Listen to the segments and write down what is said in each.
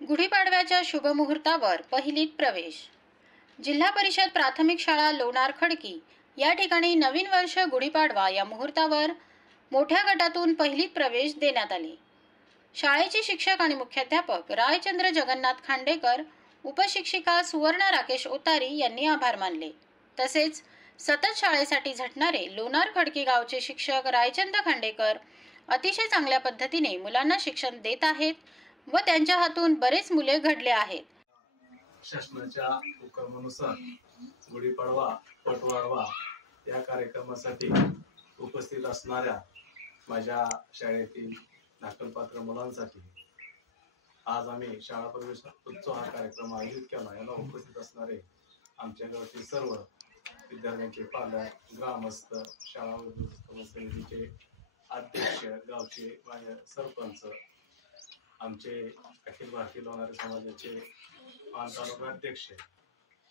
गुढीपाडव्याच्या शुभमुहूर्तावर पहिलीत प्रवेश। जिल्हा परिषद प्राथमिक शाळा लोणार खडकी या ठिकाणी नवीन वर्ष गुढीपाडवा या मुहूर्तावर मोठ्या गटातून पहिलीत प्रवेश देण्यात आले। शाळेचे शिक्षक आणि मुख्याध्यापक रायचंद्र जगन्नाथ खांडेकर, उपशिक्षिका सुवर्ण राकेश ओतारी यांनी आभार मानले। तसेच सतत शाळेसाठी झटणारे लोणार खडकी गावचे शिक्षक रायचंद्र खांडेकर अतिशय चांगल्या पद्धतीने मुलांना शिक्षण देत आहेत व त्यांच्या हातून बरेच मुले घडले आहेत। शासनाच्या हुकमानुसार गुढीपाडवा पटवाडवा या कार्यक्रमासाठी उपस्थित असणाऱ्या माझ्या शाळेतील दाखलपात्र मुलांसाठी आज आम्ही शाळा प्रवेशोत्सव हा कार्यक्रम आयोजित केला। याला उपस्थित असणारे आमच्या गावचे सर्व विद्यार्थ्यांचे पालक, ग्रामस्थ, शाळा व्यवस्थापन समितीचे अध्यक्ष, गावचे सरपंच, आमचे अखिल भारतीय लोणारी समाजाचे तालुका अध्यक्ष,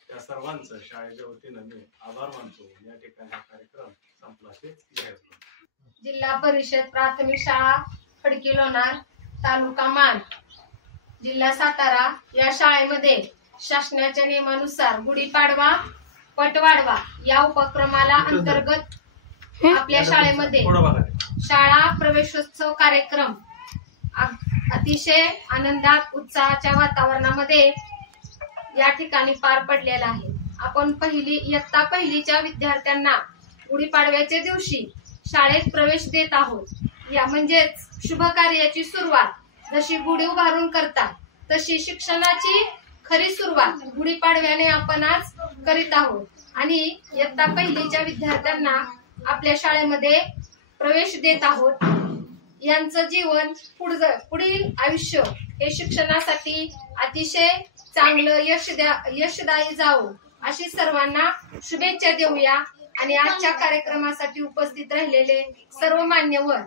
या सर्वांचं शाळेच्या वतीनं मी आभार मानतो। या ठिकाणी हा कार्यक्रम संपला ते जाहीर करतो। जिल्हा परिषद प्राथमिक शाळा खडकी लोणार, तालुका मान, जिल्हा सातारा या शाळेमध्ये शासनाच्या नियमानुसार गुढीपाडवा पटवाडवा या उपक्रमाला अंतर्गत आपल्या शाळेमध्ये शाळा प्रवेशोत्सव कार्यक्रम अतिशय आनंदात उत्साहाच्या वातावरणामध्ये या ठिकाणी पार पडलेला आहे। आपण इयत्ता पहिलीच्या विद्यार्थ्यांना गुढीपाडव्याच्या दिवशी शाळेत प्रवेश देत आहोत। या म्हणजेच शुभ कार्याची सुरुवात जशी गुढी उभारून करतात तशी शिक्षणाची खरी सुरुवात गुढीपाडव्याने आपण आज करीत आहोत आणि इयत्ता पहिलीच्या विद्यार्थ्यांना आपल्या शाळेमध्ये प्रवेश देत आहोत। यांचं जीवन पुढील आयुष्य हे शिक्षणासाठी अतिशय चांगलं यशदायी जावो अशी सर्वांना शुभेच्छा देऊया। आणि आजच्या कार्यक्रमासाठी उपस्थित राहिलेले सर्व मान्यवर,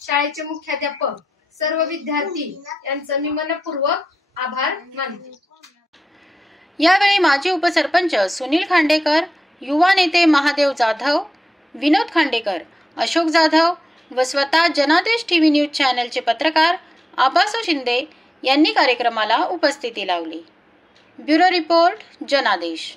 शाळेचे मुख्याध्यापक, सर्व विद्यार्थी यांचं मी मनपूर्वक आभार मानते। यावेळी माजी उपसरपंच सुनील खांडेकर, युवा नेते महादेव जाधव, विनोद खांडेकर, अशोक जाधव व स्वतः जनादेश टीव्ही न्यूज चॅनलचे पत्रकार आबासो शिंदे यांनी कार्यक्रमाला उपस्थिती लावली। ब्युरो रिपोर्ट, जनादेश।